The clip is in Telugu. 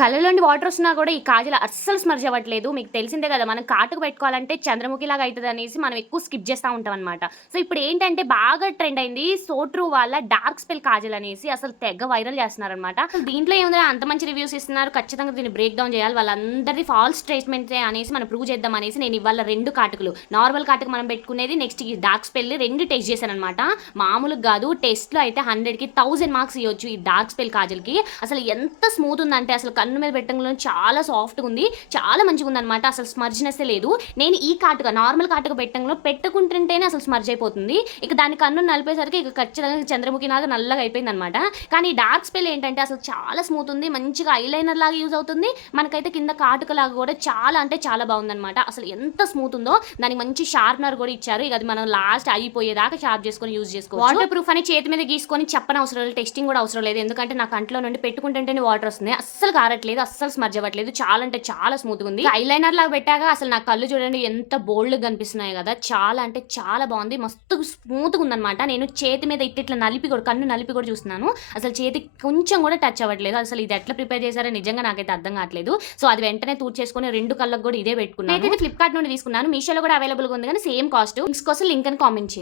కళ్ళలోండి వాటర్ వస్తున్నా కూడా ఈ కాజల్ అస్సలు స్మర్జ్ అవ్వట్లేదు. మీకు తెలిసిందే కదా! మనం కాటుక పెట్టుకోవాలంటే చంద్రముఖిలాగా అయితదనేసి మనం ఎక్కువ స్కిప్ చేస్తా ఉంటామనమాట. సో, ఇప్పుడేంటంటే బాగా ట్రెండ్ అయింది. సో ట్రూ వాళ్ళ డార్క్ స్పెల్ కాజల్ అనేసి అసలు తెగ వైరల్ చేస్తున్నారనమాట. అసలు దీంట్లో ఏముందిరా అంత మంచి రివ్యూస్ ఇస్తున్నారు. ఖచ్చితంగా దీన్ని బ్రేక్ డౌన్ చేయాలి. వాళ్ళందరిది ఫాల్స్ స్టేట్మెంట్సే అనేసి మనం ప్రూవ్ చేద్దాం అనేసి నేను ఇవాళ 2 కాటుకలు నార్మల్ కాటుక మనం పెట్టుకునేది, నెక్స్ట్ ఈ డార్క్ స్పెల్ 2 టెస్ట్ చేశాననమాట. మామూలుగా కాదు. టెస్ట్‌లో అయితే 100కి 1000 మార్క్స్ ఇయ్యొచ్చు ఈ డార్క్ స్పెల్ కాజల్‌కి. అసలు ఎంత స్మూత్ ఉందంటే అసలు కన్ను మీద పెట్టంగానే చాలా సాఫ్ట్‌గా ఉంది. చాలా మంచిగుందనమాట. అసలు స్మర్జ్‌నెస్సే లేదు. నేను ఈ కాటుక నార్మల్ కాటుక పెట్టంలో పెట్టుకుంటుంటేనే అసలు స్మర్జ్ అయిపోతుంది. ఇక దాని కన్ను నలిపేసరికి ఇక ఖచ్చితంగా చంద్రముఖిలాగా నల్లగా అయిపోయిందనమాట. కానీ డార్క్ స్పెల్ ఏంటంటే అసలు చాలా స్మూత్ ఉంది. మంచిగా ఐలైనర్ లాగా యూజ్ అవుతుంది. మనకైతే కింద కాటుకలాగా కూడా చాలా అంటే చాలా బాగుందనమాట. అసలు ఎంత స్మూత్ ఉందో దానికి మంచి షార్ప్‌నర్ కూడా ఇచ్చారు. ఇక అది మనం లాస్ట్ అయిపోయేదాకా షార్ప్ చేసుకొని యూజ్ చేసుకోవచ్చు. వాటర్ ప్రూఫ్ అని చేతి మీద గీసుకొని చెప్పనవసరం లేదు. టెస్టింగ్ కూడా అవసరం లేదు. ఎందుకంటే నా కంట్లో నుండి పెట్టుకుంటుంటేనే వాటర్ వస్తున్నాయి. అస్సలు కారట్లేదు. అస్సలు స్మర్జ్ అవ్వట్లేదు. చాలా అంటే చాలా స్మూత్‌గా ఉంది. ఐలైనర్ లాగా పెట్టాక అసలు నా కళ్ళు చూడండి ఎంత బోల్డ్‌గా కనిపిస్తున్నాయి కదా! చాలా అంటే చాలా బాగుంది. మస్తు స్మూత్‌గా ఉందనమాట. నేను చేతి మీద ఇట్లా నలిపి కూడా కన్ను నలిపి కూడా చూస్తున్నాను. అసలు చేతికి కొంచెం కూడా టచ్ అవ్వట్లేదు. అసలు ఇది ఎట్లా ప్రిపేర్ చేశారో నిజంగా నాకైతే అర్థం కావట్లేదు. సో, అది వెంటనే తూడ్చేసుకొని 2 కళ్ళకి కూడా ఇదే పెట్టుకున్నాను. నేనైతే ఫ్లిప్‌కార్ట్ నుండి తీసుకున్నాను. మీషోలో కూడా అవైలబుల్‌గా ఉంది కానీ సేమ్ కాస్ట్. లింక్స్ కోసం లింక్ అని కామెంట్ చేయండి.